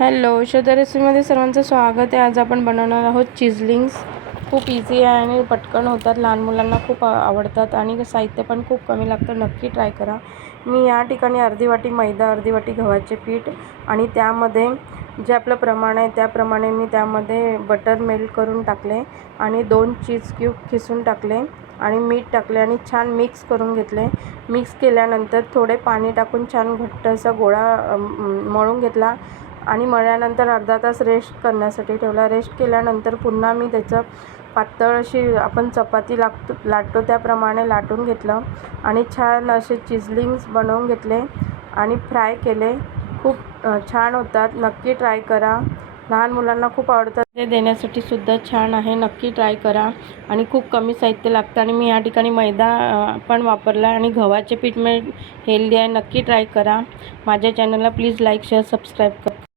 Hello, Yashoda रेसिपीमध्ये सर्वांचं स्वागत आहे. आज आपण बनवणार आहोत चिजलिंग्स. खूप इझी आहे आणि पटकन होतात. लहान मुलांना खूप आवडतात आणि साहित्य पण खूप कमी लागतं. नक्की ट्राय करा. मी या ठिकाणी अर्धी वाटी मैदा, अर्धी वाटी गव्हाचे पीठ आणि त्यामध्ये जे आपलं प्रमाण आहे त्याप्रमाणे मी त्यामध्ये बटर मेल्ट करून टाकले आणि 2 चीज क्यूब खिसून टाकले आणि मीठ टाकले आणि छान मिक्स करून घेतले. मिक्स केल्यानंतर थोडे पाणी टाकून छान घट्ट असा गोळा मळून घेतला आणि मळल्यानंतर अर्धा तास रेस्ट करण्यासाठी ठेवला. रेस्ट केल्यानंतर पुन्हा मी त्याचं पातळ अशी आपण चपाती लाटतो त्याप्रमाणे लाटून घेतलं आणि छान असे चिजलिंग्स बनवून घेतले आणि फ्राय केले. खूप छान होतात. नक्की ट्राय करा. लहान मुलांना खूप आवडतात. ते देण्यासाठी सुद्धा छान आहे. नक्की ट्राय करा आणि खूप कमी साहित्य लागतं आणि मी या ठिकाणी मैदा पण वापरला आणि गव्हाचे पीठ हेल्दी आहे. नक्की ट्राय करा. माझ्या चॅनलला प्लीज लाईक, शेअर, सबस्क्राईब करा.